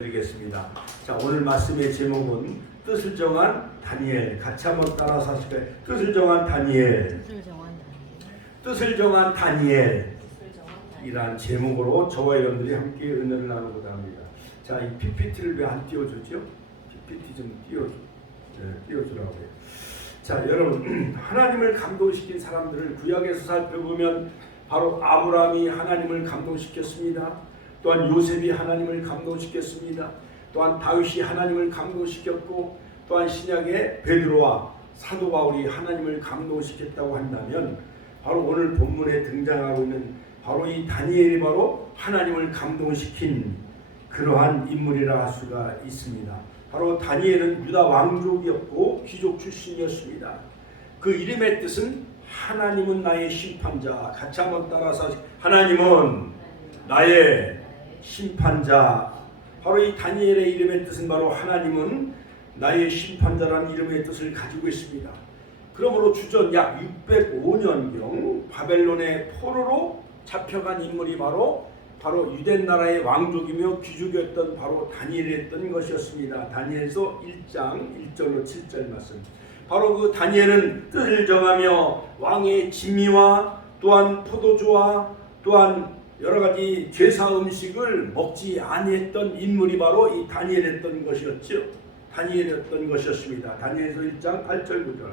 드리겠습니다. 자, 오늘 말씀의 제목은 뜻을 정한 다니엘. 같이 한번 따라서 하실까요? 뜻을 정한 다니엘. 뜻을 정한 다니엘. 이란 제목으로 저와 여러분들이 함께 은혜를 나누고자 합니다. 자, 이 PPT를 왜 안 띄워주죠? PPT 좀 띄워주라고요. 자, 여러분, 하나님을 감동시킨 사람들을 구약에서 살펴보면 바로 아브라함이 하나님을 감동시켰습니다. 또한 요셉이 하나님을 감동시켰습니다. 또한 다윗이 하나님을 감동시켰고, 또한 신약의 베드로와 사도 바울이 하나님을 감동시켰다고 한다면, 바로 오늘 본문에 등장하고 있는 바로 이 다니엘이 바로 하나님을 감동시킨 그러한 인물이라 할 수가 있습니다. 바로 다니엘은 유다 왕족이었고 귀족 출신이었습니다. 그 이름의 뜻은 하나님은 나의 심판자. 같이 한번 따라서 하나님은 나의 심판자. 바로 이 다니엘의 이름의 뜻은 바로 하나님은 나의 심판자라는 이름의 뜻을 가지고 있습니다. 그러므로 주전 약 605년경 바벨론의 포로로 잡혀간 인물이 바로 유대 나라의 왕족이며 귀족이었던 바로 다니엘이었던 것이었습니다. 다니엘서 1장 1절로 7절 말씀. 바로 그 다니엘은 뜻을 정하며 왕의 진미와 또한 포도주와 또한 여러 가지 제사 음식을 먹지 아니했던 인물이 바로 이 다니엘이었던 것이었죠. 다니엘이었던 것이었습니다. 다니엘서 1장 8절 9절.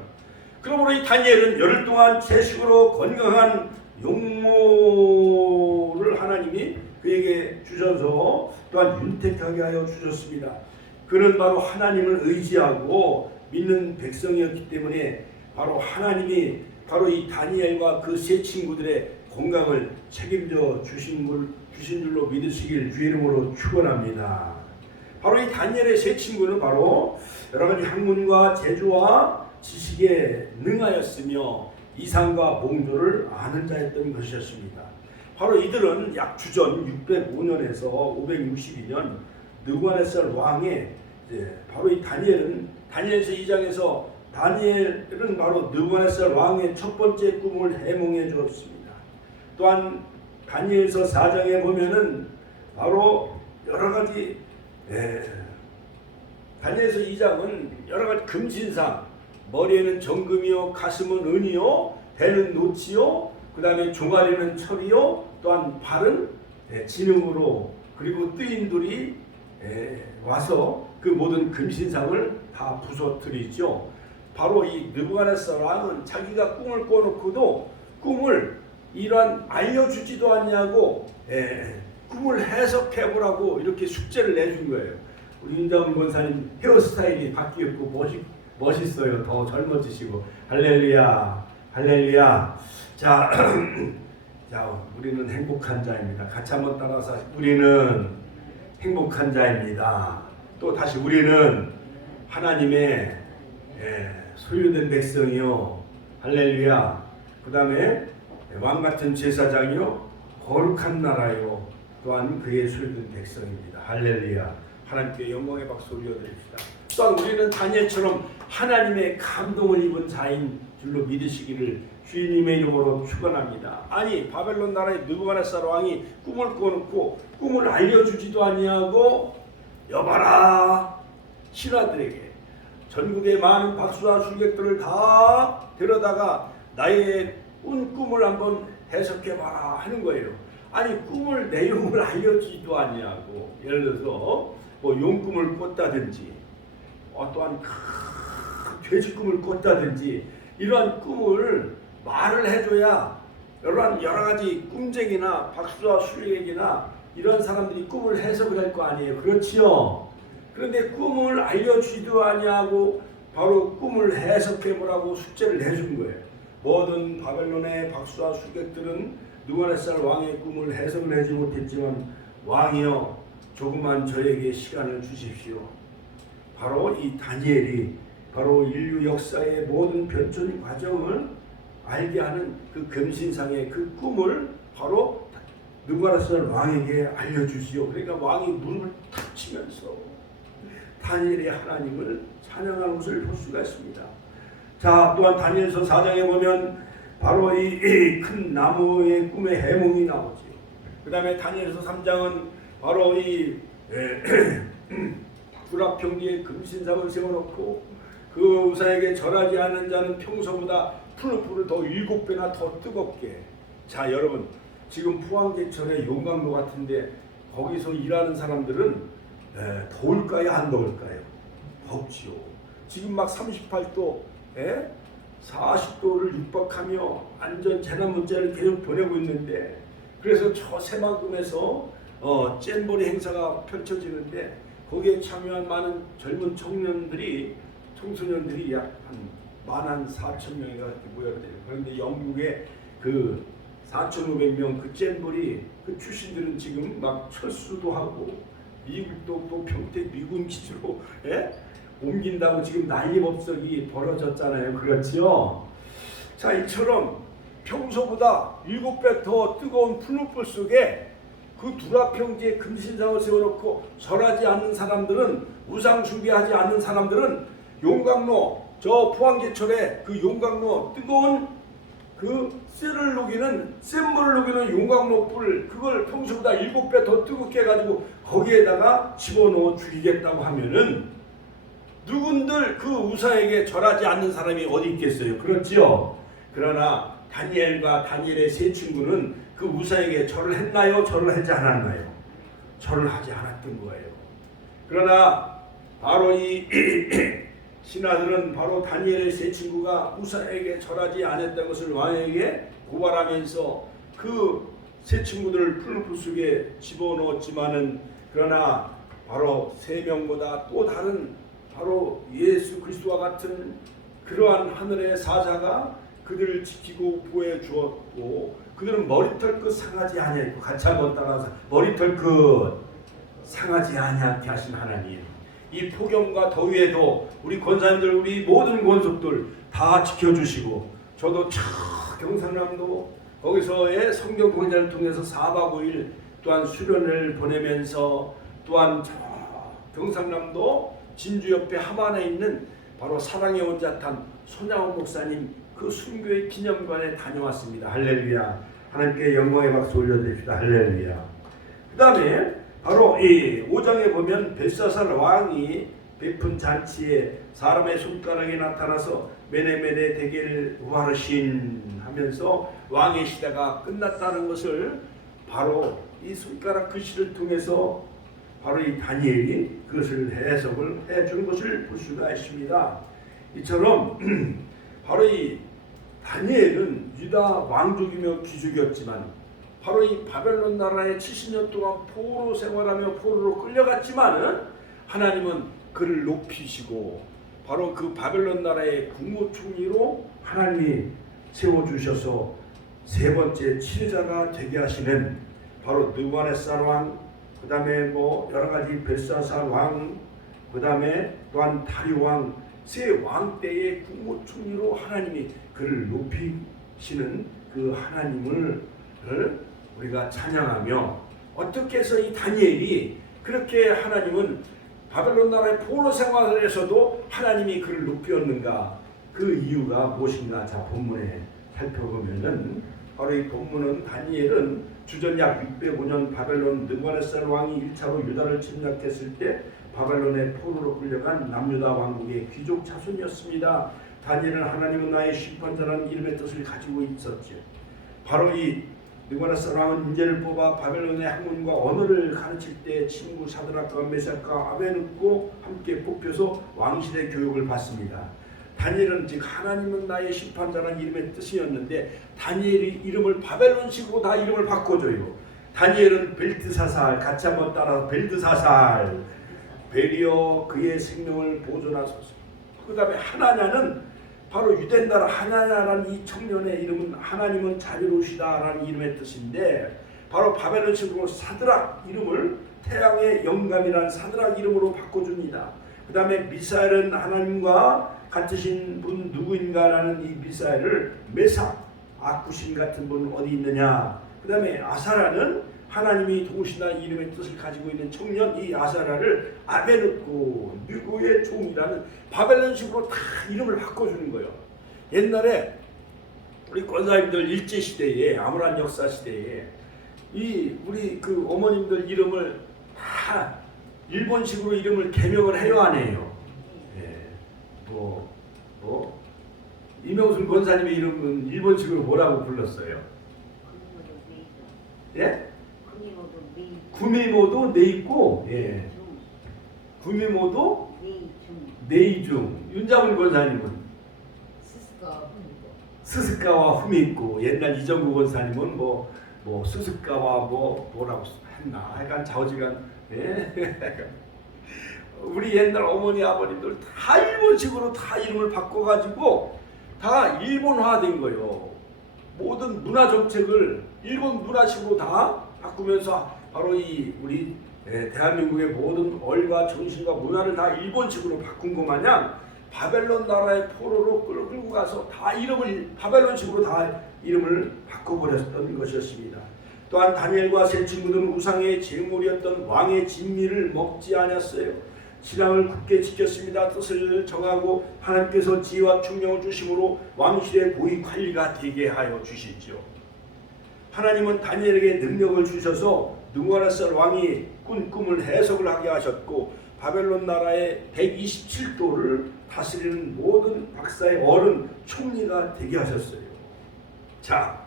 그러므로 이 다니엘은 열흘 동안 채식으로 건강한 용모를 하나님이 그에게 주셔서 또한 윤택하게 하여 주셨습니다. 그는 바로 하나님을 의지하고 믿는 백성이었기 때문에 바로 하나님이 바로 이 다니엘과 그 세 친구들의 건강을 책임져 주신 줄로 믿으시길 주의 이름으로 축원합니다. 바로 이 다니엘의 세 친구는 바로 여러 가지 학문과 제주와 지식에 능하였으며 이상과 몽조를 아는 자였던 것이었습니다. 바로 이들은 약 주전 605년에서 562년 느부갓네살 왕의 바로 이 다니엘서 2장에서 다니엘은 바로 느부갓네살 왕의 첫 번째 꿈을 해몽해 주었습니다. 또한 다니엘서 4장에 보면은 바로 여러 가지 다니엘서 2장은 여러 가지 금신상, 머리에는 정금이요, 가슴은 은이요, 배는 노치요, 그 다음에 종아리는 철이요, 또한 발은 진흥으로, 그리고 뜨인들이 와서 그 모든 금신상을 다 부서뜨리죠. 바로 이 느부갓네살 왕은 자기가 꿈을 꿔놓고도 꿈을 이러한 알려주지도 않냐고 꿈을 해석해보라고 이렇게 숙제를 내준 거예요. 우리 윤장훈 권사님 헤어스타일이 바뀌었고 멋있어요. 더 젊어지시고 할렐루야 할렐루야. 자, 우리는 행복한 자입니다. 같이 한번 따라서 우리는 행복한 자입니다. 또 다시 우리는 하나님의 소유된 백성이요 할렐루야. 그 다음에 왕같은 제사장이요 거룩한 나라요 또한 그의 소유된 백성입니다. 할렐루야. 하나님께 영광의 박수 올려드립시다. 또한 우리는 다니엘처럼 하나님의 감동을 입은 자인 줄로 믿으시기를 주님의 이름으로 축원합니다. 아니 바벨론 나라의 느부갓네살 왕이 꿈을 꿔놓고 꿈을 알려주지도 아니하고 여봐라 신하들에게 전국의 많은 박수와 술객들을 다 데려다가 나의 꿈을 한번 해석해봐라 하는 거예요. 아니 꿈을 내용을 알려주지도 아니하고 예를 들어서 뭐 용꿈을 꿨다든지 또한 큰 돼지 꿈을 꿨다든지 이러한 꿈을 말을 해줘야 여러 가지 꿈쟁이나 박수와 술객이나 이런 사람들이 꿈을 해석을 할 거 아니에요. 그렇지요? 그런데 꿈을 알려주지도 아니하고 바로 꿈을 해석해보라고 숙제를 내준 거예요. 모든 바벨론의 박수와 술객들은 느부갓네살 왕의 꿈을 해석을 하지 못했지만 왕이여 조그만 저에게 시간을 주십시오. 바로 이 다니엘이 바로 인류 역사의 모든 변천 과정을 알게 하는 그 금신상의 그 꿈을 바로 느부갓네살 왕에게 알려주시오. 그러니까 왕이 문을 탁 치면서 다니엘의 하나님을 찬양하는 것을 볼 수가 있습니다. 자, 또한 다니엘서 4장에 보면 바로 이 큰 나무의 꿈의 해몽이 나오죠. 그 다음에 다니엘서 3장은 바로 이 두라평지에 금신상을 세워놓고 그 우상에게 절하지 않는 자는 평소보다 풀을 더 7배나 더 뜨겁게. 자, 여러분, 지금 포항제철의 용광로 같은데 거기서 일하는 사람들은 더울까요, 안 더울까요? 덥지요. 지금 막 38도, 40도를 육박하며 안전 재난 문제를 계속 보내고 있는데, 그래서 저 새만금에서 잼버리 행사가 펼쳐지는데 거기에 참여한 많은 젊은 청소년들이 약 한 14,000명이 모여들어요. 그런데 영국의 그 4,500명 그 잼버리 그 출신들은 지금 막 철수도 하고 미국도 또 평택 미군 기지로 옮긴다고 지금 난리법석이 벌어졌잖아요. 그렇지요? 자, 이처럼 평소보다 7배 더 뜨거운 풀무불 속에 그 두라평지에 금신상을 세워놓고 절하지 않는 사람들은, 우상 숭배하지 않는 사람들은 용광로, 저 포항제철에 그 용광로 뜨거운 그 센물을 녹이는 용광로 불, 그걸 평소보다 7배 더 뜨겁게 해가지고 거기에다가 집어넣어 죽이겠다고 하면은 누군들 그 우상에게 절하지 않는 사람이 어디 있겠어요? 그렇지요? 그러나 다니엘과 다니엘의 세 친구는 그 우상에게 절을 했나요? 절을 하지 않았나요? 절을 하지 않았던 거예요. 그러나 바로 이 신하들은 바로 다니엘의 세 친구가 우상에게 절하지 않았다는 것을 왕에게 고발하면서 그 세 친구들을 풀무불 속에 집어넣었지만은, 그러나 바로 세 명보다 또 다른 바로 예수 그리스도와 같은 그러한 하늘의 사자가 그들을 지키고 보호해 주었고, 그들은 머리털 끝 상하지 아니하고, 같이 한번 따라서 머리털 끝 상하지 아니하게 하신 하나님, 이 폭염과 더위에도 우리 권사님들, 우리 모든 권속들 다 지켜주시고, 저도 경상남도 거기서의 성경 강좌를 통해서 4박 5일 또한 수련을 보내면서, 또한 경상남도 진주 옆에 함안에 있는 바로 사랑의 원자탄 손양원 목사님 그 순교의 기념관에 다녀왔습니다. 할렐루야. 하나님께 영광의 박수 올려드립시다. 할렐루야. 그 다음에 바로 이 5장에 보면 벨사살 왕이 베푼 잔치에 사람의 손가락이 나타나서 메네메네 대계를 우하르신 하면서 왕의 시대가 끝났다는 것을 바로 이 손가락 글씨를 통해서 바로 이 다니엘이 그것을 해석을 해준 것을 볼 수가 있습니다. 이처럼 바로 이 다니엘은 유다 왕족이며 귀족이었지만, 바로 이 바벨론 나라에 70년 동안 포로 생활하며 포로로 끌려갔지만은 하나님은 그를 높이시고 바로 그 바벨론 나라의 국무총리로 하나님이 세워주셔서 세 번째 치료자가 되게 하시는 바로 느부갓네살 왕, 그 다음에 뭐 여러가지 벨사살 왕, 그 다음에 또한 다리오 왕, 세 왕 때의 국무총리로 하나님이 그를 높이시는 그 하나님을 우리가 찬양하며, 어떻게 해서 이 다니엘이 그렇게 하나님은 바벨론 나라의 포로 생활에서도 하나님이 그를 높였는가, 그 이유가 무엇인가. 자, 본문에 살펴보면은 바로 이 본문은 다니엘은 주전 약 605년 바벨론 느부갓네살 왕이 1차로 유다를 침략했을 때 바벨론의 포로로 끌려간 남유다 왕국의 귀족 자손이었습니다. 다니엘은 하나님은 나의 심판자라는 이름의 뜻을 가지고 있었죠. 바로 이 느부갓네살 왕은 인재를 뽑아 바벨론의 학문과 언어를 가르칠 때 친구 사드락과 메삭과 아벤느고 함께 뽑혀서 왕실의 교육을 받습니다. 다니엘은 즉 하나님은 나의 심판자라는 이름의 뜻이었는데, 다니엘이 이름을 바벨론식으로 다 이름을 바꿔줘요. 다니엘은 벨드사살, 같이 한번 따라서 벨드사살, 벨이여 그의 생명을 보존하소서. 그 다음에 하나냐는 바로 유대 나라 하나냐라는 이 청년의 이름은 하나님은 자비로우시다라는 이름의 뜻인데, 바로 바벨론식으로 사드락 이름을 태양의 영감이라는 사드락 이름으로 바꿔줍니다. 그 다음에 미사엘은 하나님과 같으신 분 누구인가라는 이 미사엘을 메삭, 아쿠신 같은 분 어디 있느냐. 그 다음에 아사라는 하나님이 도우신다는 이름의 뜻을 가지고 있는 청년, 이 아사라를 아벤느고 느고의 종이라는 바벨론식으로 다 이름을 바꿔주는 거예요. 옛날에 우리 권사님들 일제시대에, 아무란 역사시대에 이 우리 그 어머님들 이름을 다 일본식으로 이름을 개명을 해요, 안 해요? 예. 뭐 이명순 권사님의 이름은 일본식으로 뭐라고 불렀어요? 예? 구미모도 네이고, 예. 구미모도 네이중. 윤자문 권사님은 스스카와 후미있고, 옛날 이정구 권사님은 스스카와 뭐라고 했나, 하여간 좌우지간. 예. 우리 옛날 어머니 아버님들 다 일본식으로 다 이름을 바꿔가지고 다 일본화된 거예요. 모든 문화 정책을 일본 문화식으로 다 바꾸면서 바로 우리 대한민국의 모든 얼과 정신과 문화를 다 일본식으로 바꾼 것 마냥 바벨론 나라의 포로로 끌고 가서 다 이름을 바벨론식으로 다 이름을 바꿔버렸던 것이었습니다. 또한 다니엘과 세 친구들은 우상의 제물이었던 왕의 진미를 먹지 않았어요. 신앙을 굳게 지켰습니다. 뜻을 정하고 하나님께서 지혜와 총명을 주심으로 왕실의 고위 관리가 되게 하여 주시지요. 하나님은 다니엘에게 능력을 주셔서 느부갓네살 왕이 꾼 꿈을 해석을 하게 하셨고 바벨론 나라의 127도를 다스리는 모든 박사의 어른 총리가 되게 하셨어요. 자,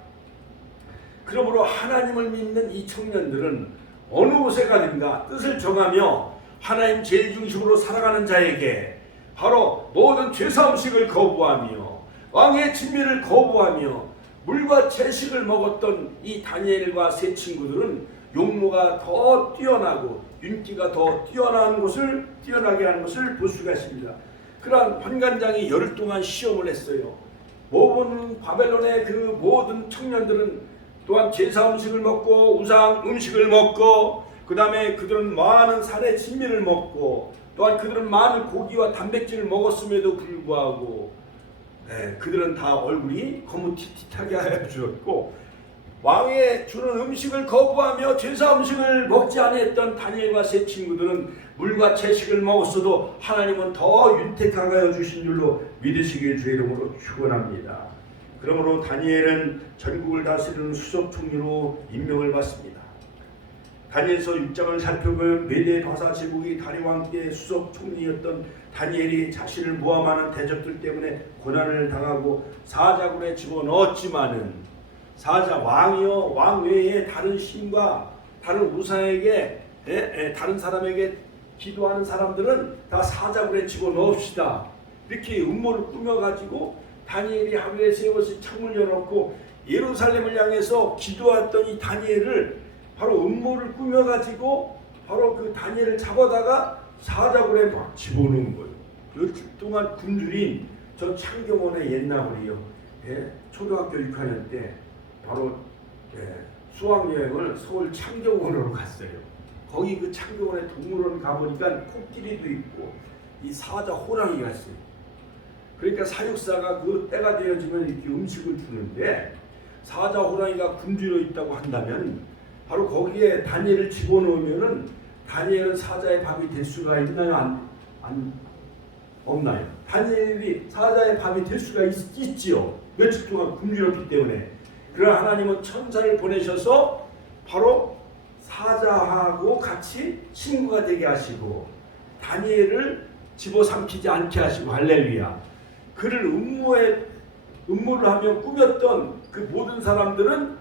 그러므로 하나님을 믿는 이 청년들은 어느 곳에 가든가 뜻을 정하며 하나님 제일 중심으로 살아가는 자에게 바로 모든 죄사함식을 거부하며 왕의 진미를 거부하며 물과 채식을 먹었던 이 다니엘과 세 친구들은 용모가 더 뛰어나고 윤기가 더 뛰어나게 하는 것을 볼 수가 있습니다. 그러한 환관장이 열흘 동안 시험을 했어요. 모든 바벨론의 그 모든 청년들은 또한 제사 음식을 먹고 우상 음식을 먹고 그 다음에 그들은 많은 산의 진미를 먹고 또한 그들은 많은 고기와 단백질을 먹었음에도 불구하고 그들은 다 얼굴이 거무튀튀하게 하여 주었고 왕의 주는 음식을 거부하며 제사 음식을 먹지 아니했던 다니엘과 세 친구들은 물과 채식을 먹었어도 하나님은 더 윤택하게 하여 주신 줄로 믿으시길 주의 이름으로 축원합니다. 그러므로 다니엘은 전국을 다스리는 수석 총리로 임명을 받습니다. 다니엘서 6장을 살펴보면 메대 바사 제국이 다리와 때 수석 총리였던 다니엘이 자신을 모함하는 대적들 때문에 고난을 당하고 사자굴에 집어넣었지만은 사자 왕이요 왕 외에 다른 신과 다른 우상에게 다른 사람에게 기도하는 사람들은 다 사자굴에 집어넣읍시다. 이렇게 음모를 꾸며가지고 다니엘이 하루에 3번씩 창을 열어놓고 예루살렘을 향해서 기도했던 이 다니엘을 바로 음모를 꾸며가지고 바로 그 다니엘을 잡아다가 사자굴에 막 집어넣은 거예요. 며칠 동안 굶주린 저 창경원의 옛나물이요. 초등학교 6학년 때 바로 수학여행을 서울 창경원으로 갔어요. 거기 그 창경원에 동물원 가보니까 코끼리도 있고 이 사자 호랑이가 있어요. 그러니까 사육사가 그 때가 되어지면 이렇게 음식을 주는데 사자 호랑이가 굶주려 있다고 한다면 바로 거기에 다니엘을 집어넣으면은 다니엘은 사자의 밥이 될 수가 있나요? 없나요? 다니엘이 사자의 밥이 될 수가 있지요. 며칠 동안 굶주렸기 때문에. 그러나 하나님은 천사를 보내셔서 바로 사자하고 같이 친구가 되게 하시고 다니엘을 집어삼키지 않게 하시고 할렐루야. 그를 음모를 하며 꾸몄던 그 모든 사람들은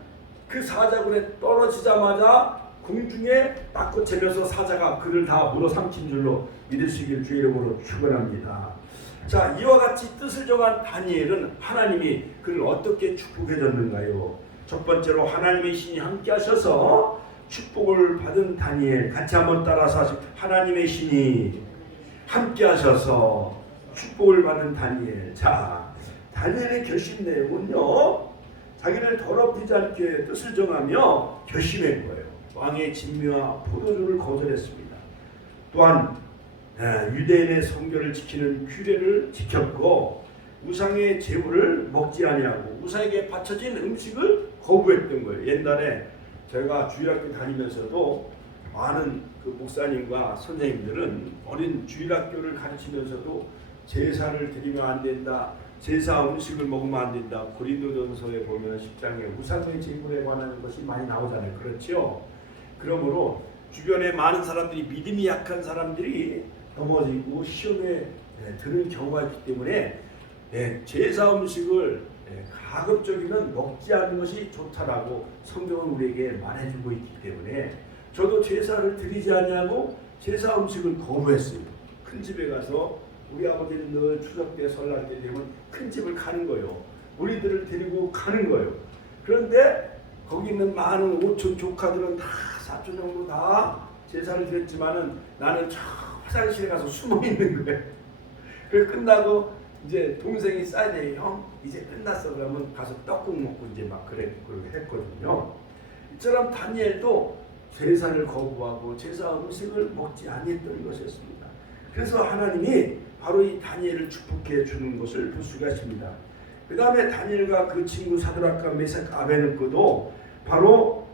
그 사자굴에 떨어지자마자 공중에 낚고채면서 사자가 그를 다 물어삼킨 줄로 믿으시길 주의 이름으로 축원합니다. 자, 이와 같이 뜻을 정한 다니엘은 하나님이 그를 어떻게 축복해 줬는가요? 첫 번째로 하나님의 신이 함께 하셔서 축복을 받은 다니엘, 같이 한번 따라서 하시죠. 하나님의 신이 함께 하셔서 축복을 받은 다니엘. 자, 다니엘의 결심 내용은요, 자기를 더럽히지 않게 뜻을 정하며 결심한 거예요. 왕의 진미와 포도주를 거절했습니다. 또한 유대인의 성결을 지키는 규례를 지켰고 우상의 제물을 먹지 아니하고 우상에게 바쳐진 음식을 거부했던 거예요. 옛날에 제가 주일학교 다니면서도 많은 그 목사님과 선생님들은 어린 주일학교를 가르치면서도 제사를 드리면 안 된다. 제사 음식을 먹으면 안 된다. 고린도전서에 보면 10장에 우상의 제물에 관한 것이 많이 나오잖아요. 그렇죠? 그러므로 주변에 많은 사람들이 믿음이 약한 사람들이 넘어지고 시험에 드는 경우가 있기 때문에 제사 음식을 가급적이면 먹지 않는 것이 좋다라고 성경은 우리에게 말해주고 있기 때문에 저도 제사를 드리지 않냐고 제사 음식을 거부했어요. 큰 집에 가서 우리 아버지는 늘 추석 때 설날 때 되면 큰 집을 가는 거예요. 우리들을 데리고 가는 거예요. 그런데 거기 있는 많은 오촌 조카들은 다 사촌 정도 다 제사를 드렸지만은 나는 저 화장실에 가서 숨어 있는 거예요. 그래서 끝나고 이제 동생이 싸이제 형 이제 끝났어 그러면 가서 떡국 먹고 이제 막 그렇게 했거든요. 이처럼 다니엘도 제사를 거부하고 제사 음식을 먹지 않았던 것이었습니다. 그래서 하나님이 바로 이 다니엘을 축복해 주는 것을 볼 수가 있습니다. 그 다음에 다니엘과 그 친구 사드락과 메삭 아베느고도 바로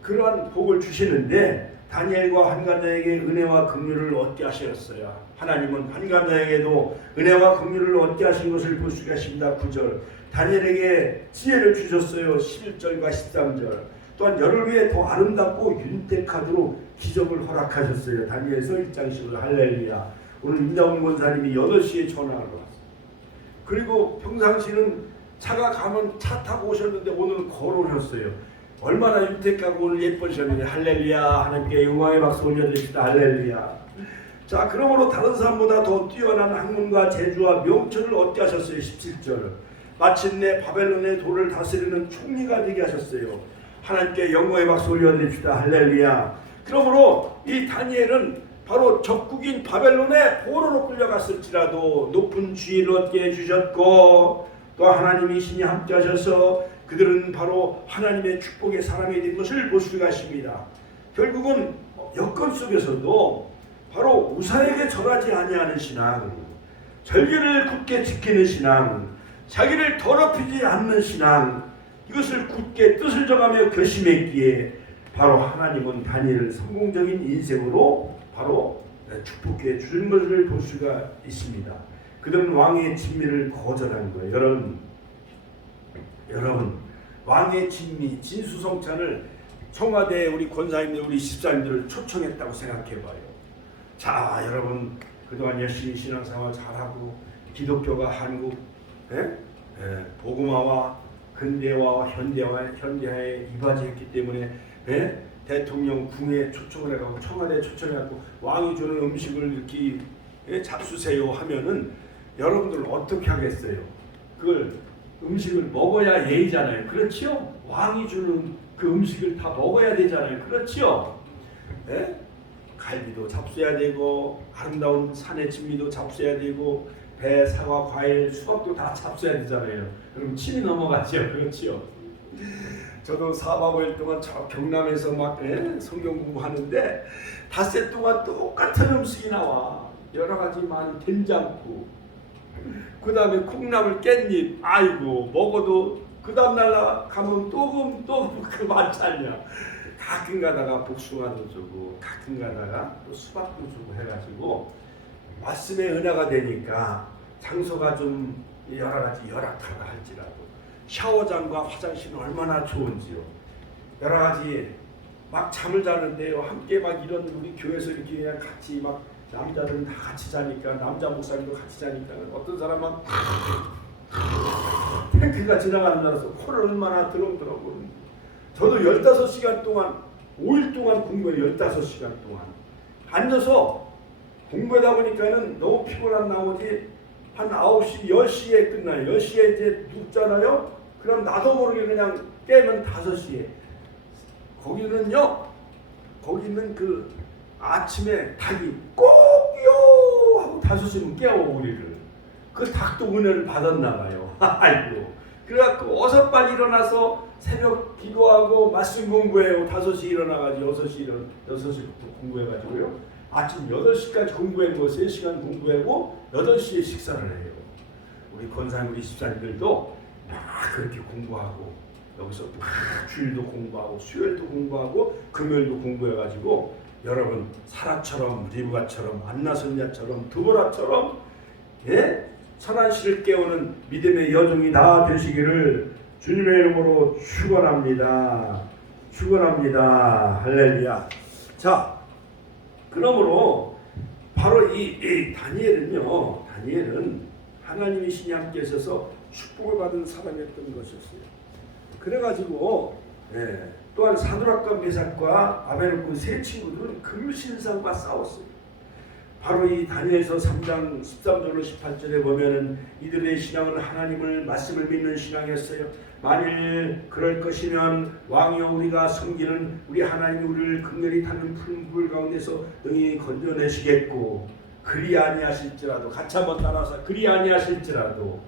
그러한 복을 주시는데 다니엘과 한간자에게 은혜와 긍휼을 얻게 하셨어요. 하나님은 한간자에게도 은혜와 긍휼을 얻게 하신 것을 볼 수가 있습니다. 9절 다니엘에게 지혜를 주셨어요. 11절과 13절 또한 열을 위해 더 아름답고 윤택하도록 기적을 허락하셨어요. 다니엘서 1장 10절 할렐루야. 오늘 임장훈 권사님이 8시에 전화를 왔어요. 그리고 평상시는 차가 가면 차 타고 오셨는데 오늘은 걸어오셨어요. 얼마나 윤택하고 오늘 예쁘셨는데 할렐루야. 하나님께 영광의 박수 올려드립시다. 할렐루야. 자, 그러므로 다른 사람보다 더 뛰어난 학문과 재주와 명철을 얻게 하셨어요. 17절 마침내 바벨론의 도를 다스리는 총리가 되게 하셨어요. 하나님께 영광의 박수 올려드립시다. 할렐루야. 그러므로 이 다니엘은 바로 적국인 바벨론의 포로로 끌려갔을지라도 높은 지위를 얻게 해주셨고 또 하나님이 신이 함께 하셔서 그들은 바로 하나님의 축복의 사람이 된 것을 볼 수가 있습니다. 결국은 여건 속에서도 바로 우상에게 절하지 아니하는 신앙, 절기를 굳게 지키는 신앙, 자기를 더럽히지 않는 신앙, 이것을 굳게 뜻을 정하며 결심했기에 바로 하나님은 다니엘을 성공적인 인생으로 바로 축복해 주는 것을 볼 수가 있습니다. 그들은 왕의 진미를 거절한 거예요. 여러분 왕의 진미, 진수성찬을 청와대에 우리 권사님들, 우리 집사님들을 초청했다고 생각해봐요. 자, 여러분 그동안 열심히 신앙생활 잘하고 기독교가 한국 복음화와 근대화와 현대화에 이바지했기 때문에 대통령 궁에 초청을 해가고 청와대에 초청해갖고 왕이 주는 음식을 이렇게 잡수세요 하면은 여러분들은 어떻게 하겠어요? 그걸 음식을 먹어야 예의잖아요. 그렇지요? 왕이 주는 그 음식을 다 먹어야 되잖아요. 그렇지요? 갈비도 잡숴야 되고 아름다운 산의 진미도 잡숴야 되고 배, 사과, 과일, 수박도 다 잡숴야 되잖아요. 그럼 침이 넘어가죠. 그렇지요? 저도 4박 5일 동안 저 경남에서 막 성경 공부하는데 닷새 동안 똑같은 음식이 나와. 여러 가지 많은 된장국, 그 다음에 콩나물 깻잎, 아이고 먹어도 그 다음날 가면 또 그 만찬이야. 가끔 가다가 복숭아도 주고 가끔 가다가 또 수박도 주고 해가지고 말씀의 은혜가 되니까 장소가 좀 여러 가지 열악하다 할지라도 샤워장과 화장실은 얼마나 좋은지요. 여러 가지 막 잠을 자는데요. 함께 막 이런 우리 교회에서 이렇게 그냥 같이 막 남자들은 다 같이 자니까 남자 목사님도 같이 자니까 어떤 사람은 탱크가 지나가는 줄 알아서 코를 얼마나 들어오더라고요. 저도 15시간 동안 5일 동안 공부해요. 15시간 동안 앉아서 공부하다 보니까는 너무 피곤한 나머지 한 9시, 10시에 끝나요. 10시에 이제 눕잖아요. 그럼 나도 모르게 그냥 깨면 5시에. 거기는 그 아침에 닭이 꼭요 하고 5시면 깨워 우리를. 그 닭도 은혜를 받았나 봐요. 아이고. 그래갖고 어서 빨리 일어나서 새벽 기도하고 말씀 공부해요. 5시 일어나가지고 6시부터 공부해가지고요. 아침 8시까지 공부하고 3시간 공부하고 8시에 식사를 해요. 우리 권사님, 우리 집사님들도 막 그렇게 공부하고 여기서 막 주일도 공부하고 수요일도 공부하고 금요일도 공부해가지고 여러분 사라처럼 리브가처럼 안나선야처럼 드보라처럼 선한 씨를 깨우는 믿음의 여종이 다 되시기를 주님의 이름으로 축원합니다. 축원합니다. 할렐루야. 자, 그러므로 바로 이 다니엘은 하나님의 신이 함께 있어서 축복을 받은 사람이었던 것이었어요. 그래가지고 또한 사드락과 메삭과 아베노고 세 친구들은 금신상과 싸웠어요. 바로 이 다니엘서 3장 13절로 18절에 보면은 이들의 신앙은 하나님을 말씀을 믿는 신앙이었어요. 만일 그럴 것이면 왕이여 우리가 섬기는 우리 하나님이 우리를 극렬히 타는 푸른 불 가운데서 능히 건져내시겠고 그리 아니하실지라도 같이 한번 따라서 그리 아니하실지라도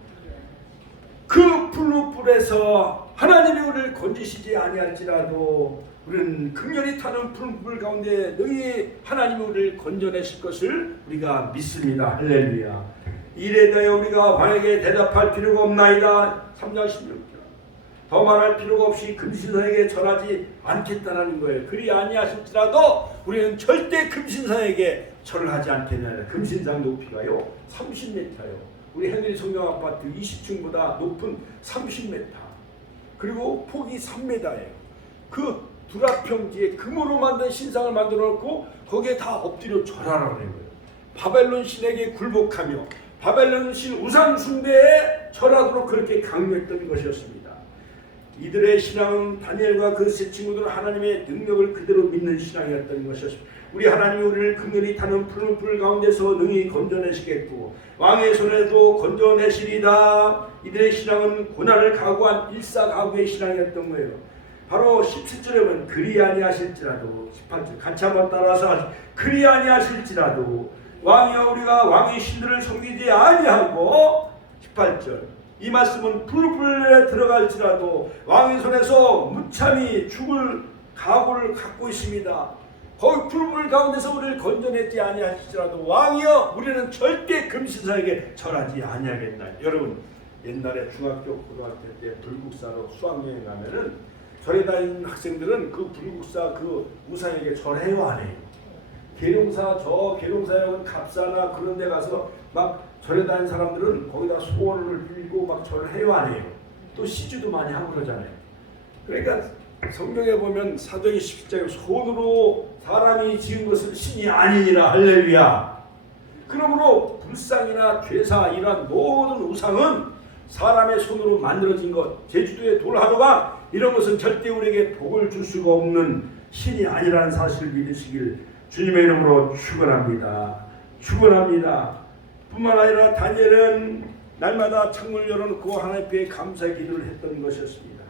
그 불에서 하나님이 우리를 건지시지 아니할지라도 우리는 극렬히 타는 푸른 불 가운데 능히 하나님이 우리를 건져내실 것을 우리가 믿습니다. 할렐루야. 이래 대하여 우리가 왕에게 대답할 필요가 없나이다. 3장 16절. 더 말할 필요가 없이 금신상에게 절하지 않겠다라는 거예요. 그리 아니하실지라도 우리는 절대 금신상에게 절을 하지 않겠느냐. 금신상 높이가요 30m요. 우리 henry 성경 아파트 20층보다 높은 30m. 그리고 폭이 3m예요. 그 두라평지에 금으로 만든 신상을 만들어 놓고 거기에 다 엎드려 절하라는 거예요. 바벨론 신에게 굴복하며 바벨론 신 우상 숭배에 절하도록 그렇게 강요했던 것이었습니다. 이들의 신앙은 다니엘과 그 세 친구들은 하나님의 능력을 그대로 믿는 신앙이었던 것이었습니다. 우리 하나님이 우리를 극렬히 타는 푸른 불 가운데서 능히 건져내시겠고 왕의 손에도 건져내시리다. 이들의 신앙은 고난을 각오한 일사각오의 신앙이었던 거예요. 바로 17절에 보면 그리 아니하실지라도 18절 같이 한번 따라서 그리 아니하실지라도 왕이여 우리가 왕의 신들을 섬기지 아니하고 18절 이 말씀은 불에 들어갈지라도 왕의 손에서 무참히 죽을 각오를 갖고 있습니다. 거기 불 가운데서 우리를 건져내지 아니하실지라도 왕이여 우리는 절대 금신상에게 절하지 아니하겠다. 여러분 옛날에 중학교 고등학교 때 불국사로 수학여행 가면은 절에 다니는 학생들은 그 불국사 그 우상에게 절해요 안 해요? 계룡사 저 계룡사역은 갑사나 그런 데 가서 막 절에 다니는 사람들은 거기다 소원을 빌고 막 절을 해요 안 해요? 또 시주도 많이 하고 그러잖아요. 그러니까 성경에 보면 사도행전 17장에 손으로 사람이 지은 것은 신이 아니니라. 할렐루야. 그러므로 불상이나 괴사 이러한 모든 우상은 사람의 손으로 만들어진 것, 제주도의 돌하루가 이런 것은 절대 우리에게 복을 줄 수가 없는 신이 아니라는 사실을 믿으시길 주님의 이름으로 축원합니다. 축원합니다. 뿐만 아니라 다니엘은 날마다 창문을 열어놓고 하나님 앞에 감사의 기도를 했던 것이었습니다.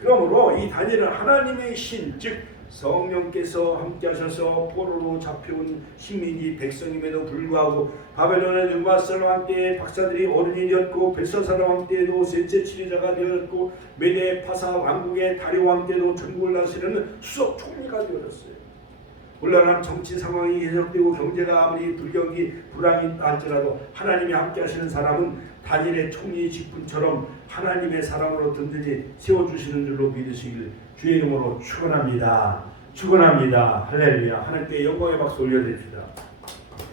그러므로 이 다니엘은 하나님의 신, 즉 성령께서 함께 하셔서 포로로 잡혀온 식민지 백성임에도 불구하고 바벨론의 느부갓네살 왕 때에 박사들이 어른이 되었고 벨사살 왕 때에도 셋째 치리자가 되었고 메데 파사 왕국의 다리오 왕 때도 전국을 다스리는 수석 총리가 되었어요. 곤란한 정치 상황이 계속되고 경제가 아무리 불경기 불황이 날지라도 하나님이 함께 하시는 사람은 다니엘의 총리 직분처럼 하나님의 사람으로 든든히 세워주시는 줄로 믿으시길 주의 이름으로 축원합니다. 축원합니다. 할렐루야. 하나님께 영광의 박수 올려드립시다.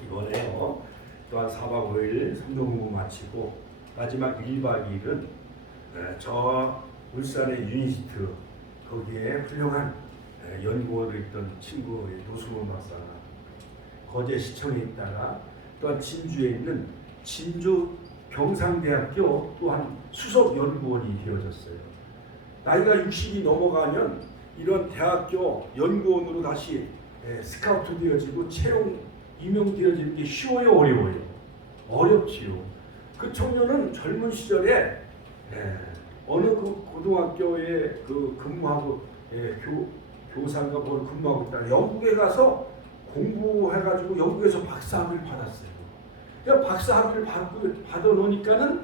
이번에요 또한 4박 5일 성경 공부 마치고 마지막 1박 2일은 저 울산의 유니스트 거기에 훌륭한 연구원으로 있던 친구 노승훈 박사가 거제시청에 있다가 또한 진주에 있는 진주 경상대학교 또한 수석 연구원이 되어졌어요. 나이가 60이 넘어가면 이런 대학교 연구원으로 다시 스카우트 되어지고 채용 임용되어지는 게 쉬워요 어려워요? 어렵지요. 그 청년은 젊은 시절에 어느 그 고등학교에 그 근무하고 교사인가 뭘 근무하고 있다. 영국에 가서 공부해가지고 영국에서 박사학위를 받았어요. 그러니까 박사학위를 받아 놓으니까는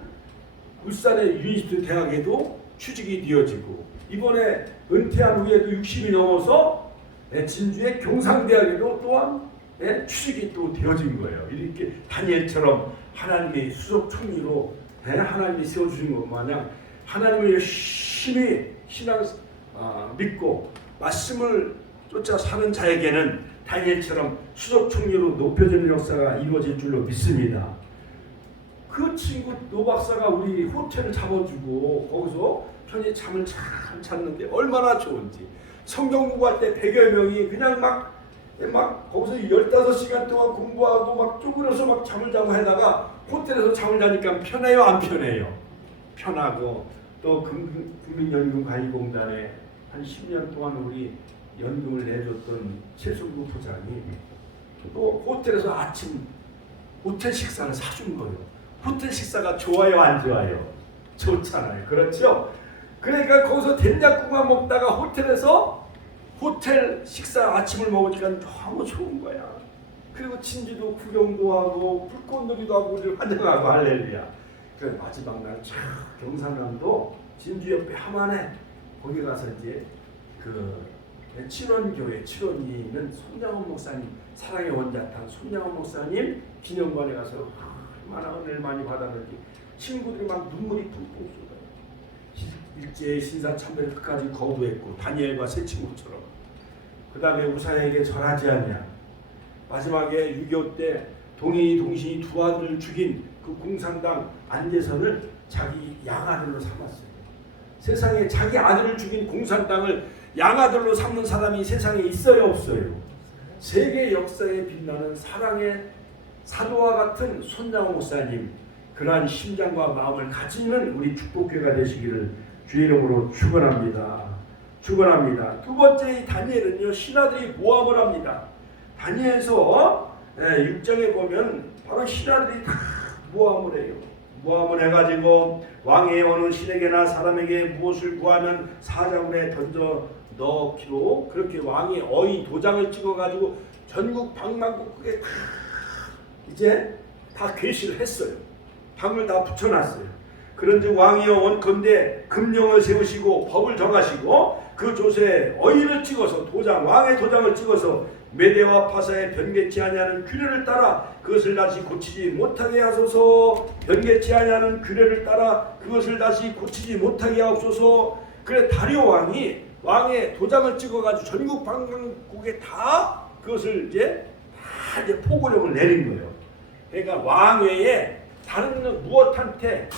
울산의 유니스트 대학에도 취직이 되어지고 이번에 은퇴한 후에도 60이 넘어서 진주의 경상대학에도 또한 취직이 또 되어진 거예요. 이렇게 다니엘처럼 하나님의 수석 총리로 하나님이 세워주신 것 마냥 하나님을 열심히 신앙 믿고 말씀을 쫓아 사는 자에게는 다니엘처럼 수석 총리로 높여지는 역사가 이루어질 줄로 믿습니다. 그 친구 노 박사가 우리 호텔을 잡아주고 거기서 편히 잠을 잘 잤는데 얼마나 좋은지 성경 공부할 때 100여 명이 그냥 막 막 거기서 15시간 동안 공부하고 막 쪼그려서 막 잠을 자고 하다가 호텔에서 잠을 자니까 편해요, 안 편해요? 편하고 또 국민연금관리공단에 한 10년 동안 우리 연금을 내줬던 최순구 부장이 또 호텔에서 아침 호텔 식사를 사준 거예요. 호텔 식사가 좋아요, 안 좋아요? 좋잖아요. 그렇죠? 그러니까 거기서 된장국만 먹다가 호텔에서 호텔 식사 아침을 먹으니까 너무 좋은 거야. 그리고 진주도 구경도 하고 불꽃놀이도 하고 우리를 환영하고 할렐루야. 그 마지막 날 경상남도 진주 옆에 함안에 거기 가서 이제 그 칠원교회 칠원이는 손양원 목사님 사랑의 원자탄 손양원 목사님 기념관에 가서 얼마나 은혜를 많이 받았는지 친구들이 막 눈물이 펑펑 쏟아요. 일제의 신사참배를 끝까지 거부했고 다니엘과 세 친구처럼. 그 다음에 우사에게 절하지 않냐. 마지막에 6.25 때 동신이 두 아들을 죽인 그 공산당 안재선을 자기 양아들로 삼았어요. 세상에 자기 아들을 죽인 공산당을 양아들로 삼는 사람이 세상에 있어요, 없어요? 세계 역사에 빛나는 사랑의 사도와 같은 손양호 목사님, 그러한 심장과 마음을 가지는 우리 축복교회가 되시기를 주의 이름으로 축원합니다. 축원합니다. 두 번째 이 다니엘은요, 신하들이 모함을 합니다. 다니엘서 6장에 보면 바로 신하들이 다 모함을 해요. 모함을 해가지고 왕의 어느 신에게나 사람에게 무엇을 구하면 사자굴에 던져 넣기로 그렇게 왕이 어이 도장을 찍어가지고 전국 방방곡곡에 다 이제 다 계시를 했어요. 방을 다 붙여놨어요. 그런즉 왕이여 원컨대 금령을 세우시고 법을 정하시고 그 조서에 어이를 찍어서 왕의 도장을 찍어서 메대와 파사에 변개치 아니하는 규례를 따라 그것을 다시 고치지 못하게 하소서. 변개치 아니하는 규례를 따라 그것을 다시 고치지 못하게 하옵소서. 그래 다리오 왕이 왕의 도장을 찍어가지고 전국 방방곡에 다 그것을 이제 포고령을 내린 거예요. 그러니까 왕 외에 다른 무엇한테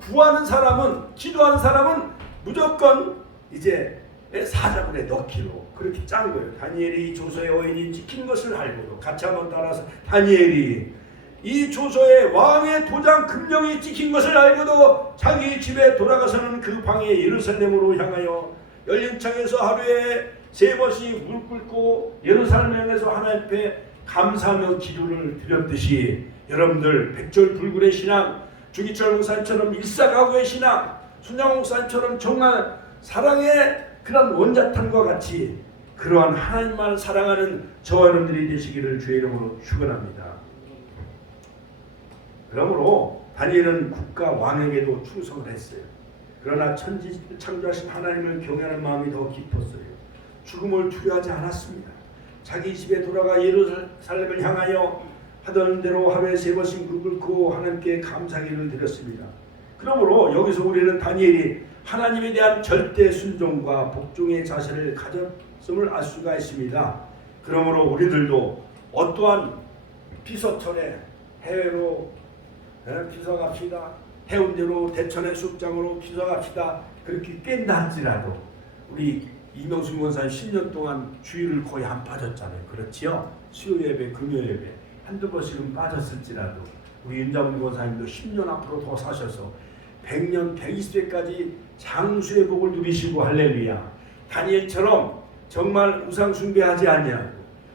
구하는 사람은 기도하는 사람은 무조건 이제 사자굴에 넣기로 그렇게 짠 거예요. 다니엘이 조서의 어인이 찍힌 것을 알고도 같이 한번 따라서 다니엘이 이 조서에 왕의 도장 금령이 찍힌 것을 알고도 자기 집에 돌아가서는 그 방에 예루살렘으로 향하여 열린 창에서 하루에 3번씩 무릎 꿇고 예루살렘에서 하나님 앞에 감사하며 기도를 드렸듯이 여러분들 백절불굴의 신앙, 주기철 목사님처럼 일사가구의 신앙, 순양 목사님처럼 정말 사랑의 그런 원자탄과 같이 그러한 하나님만 사랑하는 저와 여러분들이 되시기를 주의 이름으로 축원합니다. 그러므로 다니엘은 국가 왕에게도 충성을 했어요. 그러나 천지 창조하신 하나님을 경외하는 마음이 더 깊었어요. 죽음을 두려워하지 않았습니다. 자기 집에 돌아가 예루살렘을 향하여 하던 대로 하루에 3번씩 무릎을 꿇고 하나님께 감사기를 드렸습니다. 그러므로 여기서 우리는 다니엘이 하나님에 대한 절대 순종과 복종의 자세를 가졌음을 알 수가 있습니다. 그러므로 우리들도 어떠한 비서철에 해외로 비서 갑시다. 해운대로 대천 해수욕장으로 비서 갑시다. 그렇게 깬다 할지라도 우리 이명순 권사님 10년 동안 주일을 거의 안 빠졌잖아요. 그렇지요? 수요 예배, 금요 예배 한두 번씩은 빠졌을지라도 우리 윤자문 권사님도 10년 앞으로 더 사셔서 100년, 120세까지 장수의 복을 누리시고 할렐루야. 다니엘처럼 정말 우상 숭배하지 않냐고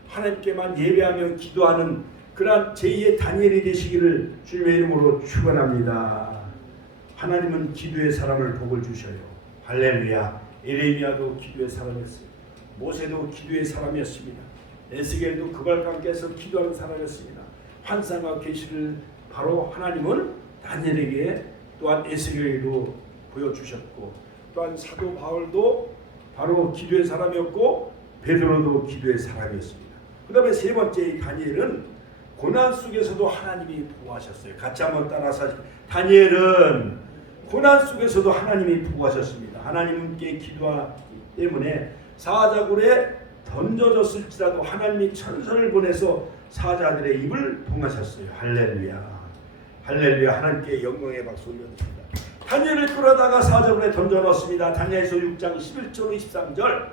하나님께만 예배하며 기도하는 그러한 제2의 다니엘이 되시기를 주님의 이름으로 축원합니다. 하나님은 기도의 사람을 복을 주셔요. 할렐루야. 에레미야도 기도의 사람이었어요. 모세도 기도의 사람이었습니다. 에스겔도 그발감께서 기도하는 사람이었습니다. 환상과 계시를 바로 하나님은 다니엘에게 또한 에스겔에게도 보여주셨고 또한 사도 바울도 바로 기도의 사람이었고 베드로도 기도의 사람이었습니다. 그 다음에 세 번째 다니엘은 고난 속에서도 하나님이 보호하셨어요. 같이 한번 따라서 다니엘은 고난 속에서도 하나님이 보호하셨습니다. 하나님께 기도하기 때문에 사자굴에 던져졌을지라도 하나님이 천사를 보내서 사자들의 입을 봉하셨어요. 할렐루야. 할렐루야. 하나님께 영광의 박수 올려드립니다. 다니엘을 끌어다가 사자굴에 던져넣었습니다. 다니엘서 6장 11절 23절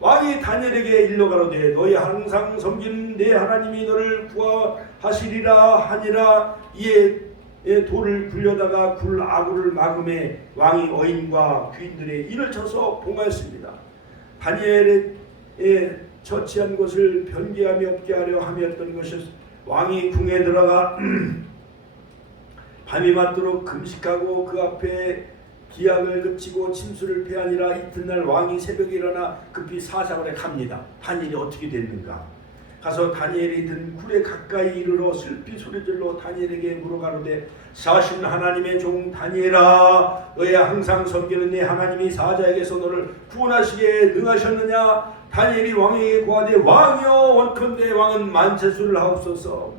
왕이 다니엘에게 일러가로되 너희 항상 섬기는 내 하나님이 너를 구하시리라 하니라. 이에 돌을 굴려다가 굴 아구를 막음에 왕이 어인과 귀인들의 일을 쳐서 봉하였습니다. 다니엘의 처치한 것을 변개함이 없게 하려 함이었던 것이 왕이 궁에 들어가 밤이 맞도록 금식하고 그 앞에 기약을 그치고 침수를 패하니라. 이튿날 왕이 새벽에 일어나 급히 사자굴에 갑니다. 다니엘이 어떻게 됐는가? 가서 다니엘이 든 굴에 가까이 이르러 슬피 소리질러 다니엘에게 물어가로되 사신 하나님의 종 다니엘아, 너의 항상 섬기는 네 하나님이 사자에게서 너를 구원하시기에 능하셨느냐? 다니엘이 왕에게 고하되 왕이여 원컨대 왕은 만세수를 하옵소서.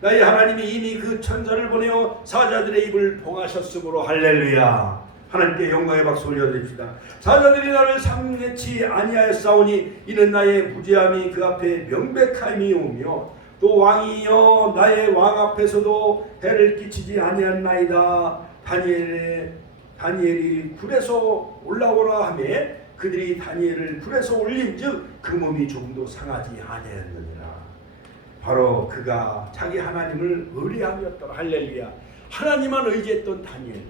나의 하나님이 이미 그 천사를 보내어 사자들의 입을 봉하셨으므로. 할렐루야. 하나님께 영광의 박수 올려드립시다. 사자들이 나를 상내치 아니하였사오니 이는 나의 무죄함이 그 앞에 명백함이오며 또 왕이여 나의 왕 앞에서도 해를 끼치지 아니하나이다. 다니엘이 굴에서 올라오라 하며 그들이 다니엘을 굴에서 올린즉 그 몸이 조금도 상하지 아니하였느니라. 바로 그가 자기 하나님을 의뢰함이었더라. 할렐루야. 하나님만 의지했던 다니엘,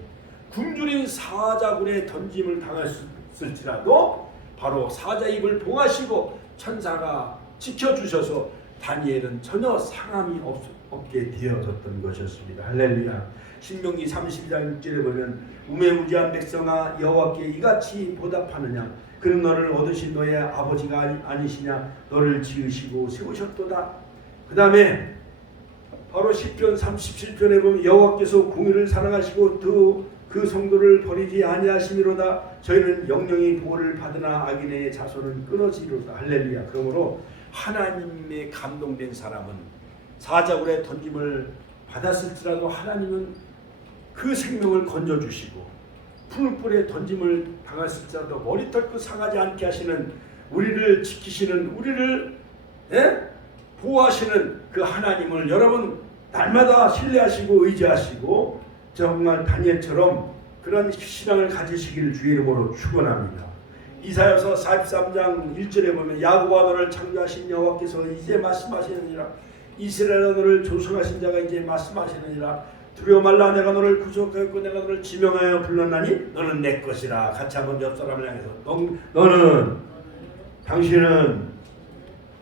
굶주린 사자굴에 던짐을 당했을지라도 바로 사자 입을 봉하시고 천사가 지켜주셔서 다니엘은 전혀 상함이 없게 되어졌던 것이었습니다. 할렐루야. 신명기 32장 6절에 보면 우매무지한 백성아 여호와께 이같이 보답하느냐? 그는 너를 얻으신 너의 아버지가 아니시냐? 너를 지으시고 세우셨도다. 그 다음에 바로 시편 37편에 보면 여호와께서 공의를 사랑하시고 그 성도를 버리지 아니하심이로다. 저희는 영영이 보호를 받으나 악인의 자손은 끊어지리로다. 할렐루야. 그러므로 하나님의 감동된 사람은 사자굴에 던짐을 받았을지라도 하나님은 그 생명을 건져주시고 푸른 뿔에 던짐을 당했을지라도 머리털끝 상하지 않게 하시는, 우리를 지키시는, 우리를 보호하시는 그 하나님을 여러분 날마다 신뢰하시고 의지하시고 정말 다니엘처럼 그런 신앙을 가지시길 주의 이름으로 축원합니다. 이사야서 43장 1절에 보면 야곱아 너를 창조하신 여호와께서 이제 말씀하시느니라. 이스라엘아 너를 조성하신 자가 이제 말씀하시느니라. 두려워 말라. 내가 너를 구속하였고 내가 너를 지명하여 불렀나니 너는 내 것이라. 같이 한번 옆 사람을 향해서 너는, 당신은,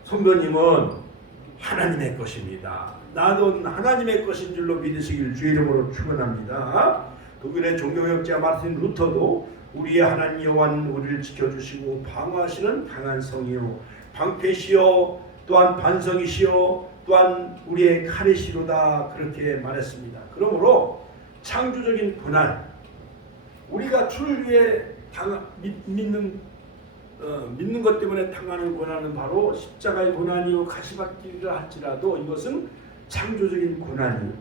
선배님은 하나님의 것입니다. 나도 하나님의 것인 줄로 믿으시길 주의 이름으로 축원합니다. 독일의 종교개혁자 마르틴 루터도 우리의 하나님 여호와는 우리를 지켜주시고 방어하시는 강한 성이요 방패시요 또한 반성이시요 또한 우리의 칼이시로다. 그렇게 말했습니다. 그러므로 창조적인 고난, 우리가 주를 위해 믿는 것 때문에 당하는 고난은 바로 십자가의 고난이요 가시밭길이라 할지라도 이것은 창조적인 고난이요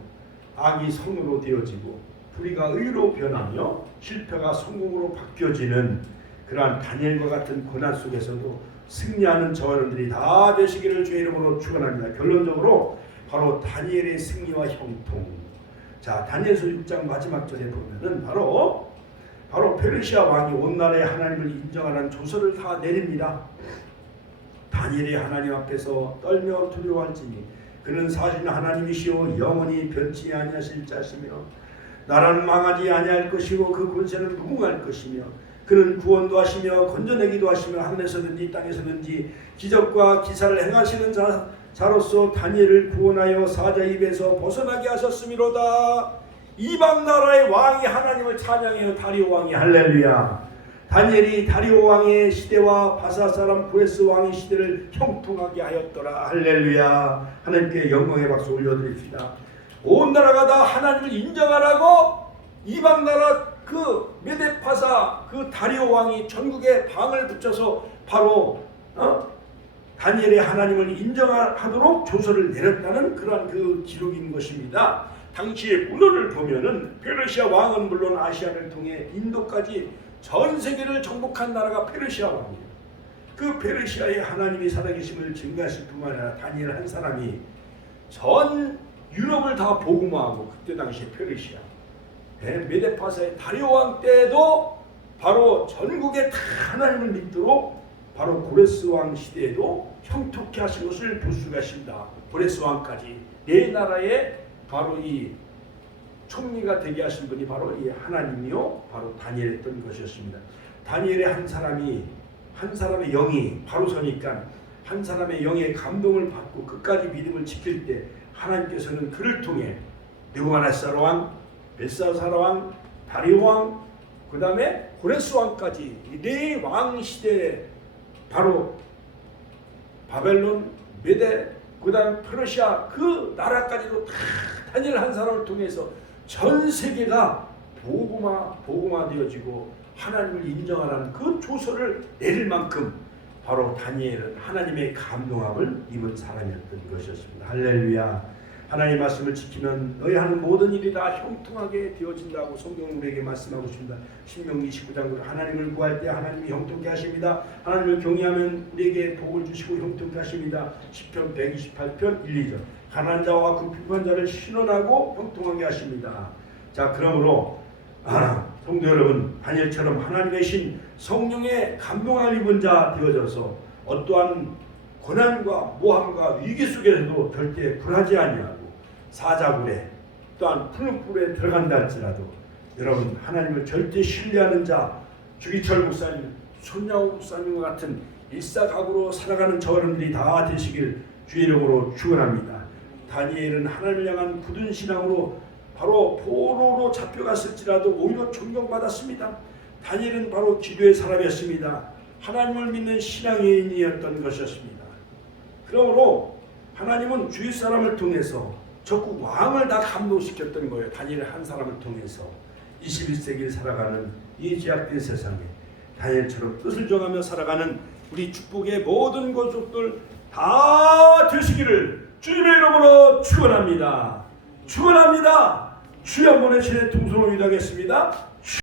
악이 성으로 되어지고 불의가 의로 변하며 실패가 성공으로 바뀌어지는 그러한 다니엘과 같은 고난 속에서도 승리하는 저와 여러분들이 다 되시기를 주의 이름으로 축원합니다. 결론적으로 바로 다니엘의 승리와 형통. 자, 다니엘서 6장 마지막 절에 보면은 바로 페르시아 왕이 온 나라의 하나님을 인정하는 조서를 다 내립니다. 다니엘의 하나님 앞에서 떨며 두려워할지니 그는 사실 하나님이시오 영원히 변치 아니하실 자시며 나라는 망하지 아니할 것이고 그 권세는 무궁할 것이며 그는 구원도 하시며 건져내기도 하시며 하늘에서든지 땅에서든지 기적과 기사를 행하시는 자로서 다니엘을 구원하여 사자 입에서 벗어나게 하셨음이로다. 이방 나라의 왕이 하나님을 찬양해요. 다리오 왕이. 할렐루야. 다니엘이 다리오 왕의 시대와 바사 사람 브레스 왕의 시대를 형통하게 하였더라. 할렐루야. 하나님께 영광의 박수 올려드립시다. 온 나라가 다 하나님을 인정하라고 이방 나라 그 메데파사 그 다리오 왕이 전국에 방을 붙여서 바로 다니엘의 하나님을 인정하도록 조서를 내렸다는 그러한 그 기록인 것입니다. 당시의 문헌을 보면은 페르시아 왕은 물론 아시아를 통해 인도까지 전 세계를 정복한 나라가 페르시아 왕이에요. 그 페르시아의 하나님이 살아계심을 증거하실 뿐만 아니라 다니엘 한 사람이 전 유럽을 다 복음화하고 그때 당시에 페르시아 메데파사의 다리오 왕 때도 바로 전국에 다 하나님을 믿도록 바로 고레스 왕 시대에도 형통케 하신 것을 볼 수가 있습니다. 고레스 왕까지 네 나라의 바로 이 총리가 되게 하신 분이 바로 이 하나님이요, 바로 다니엘이었던 것이었습니다. 다니엘의 한 사람의 영이 바로 서니까 한 사람의 영의 감동을 받고 끝까지 믿음을 지킬 때 하나님께서는 그를 통해 느부갓네살 왕, 벨사살 왕, 다리오 왕, 그 다음에 고레스 왕까지 네 왕 시대에 바로 바벨론, 메데, 그 다음 페르시아 그 나라까지도 다 다니엘 한 사람을 통해서 전 세계가 복음화되어지고 하나님을 인정하라는 그 조서를 내릴 만큼 바로 다니엘은 하나님의 감동함을 입은 사람이었던 것이었습니다. 할렐루야. 하나님의 말씀을 지키면 너희 하는 모든 일이 다 형통하게 되어진다고 성경은 우리에게 말씀하고 있습니다. 신명기 29장으로 하나님을 구할 때 하나님이 형통케 하십니다. 하나님을 경외하면 우리에게 복을 주시고 형통케 하십니다. 시편 128편 1, 2절 가난한 자와 궁핍한 자를 신원하고 형통하게 하십니다. 자, 그러므로 성도 여러분, 다니엘처럼 하나님의 신 성령의 감동을 입은 자 되어져서 어떠한 고난과 모함과 위기 속에서도 절대 굴하지 아니하고 사자굴에 또한 푸른 뿔에 들어간다 할지라도 여러분 하나님을 절대 신뢰하는 자, 주기철 목사님, 손야호 목사님과 같은 일사각오로 살아가는 저여러분들이 다 되시길 주의 이름으로 축원합니다. 다니엘은 하나님을 향한 굳은 신앙으로 바로 포로로 잡혀갔을지라도 오히려 존경받았습니다. 다니엘은 바로 기도의 사람이었습니다. 하나님을 믿는 신앙인이었던 것이었습니다. 그러므로 하나님은 주위 사람을 통해서 적국 왕을 다 감동시켰던 거예요. 다니엘 한 사람을 통해서 21세기를 살아가는 이 제약된 세상에 다니엘처럼 뜻을 정하며 살아가는 우리 축복의 모든 가족들 다 되시기를 주님의 이름으로 축원합니다. 축원합니다. 주여 한번 외치는 통성을 위하겠습니다.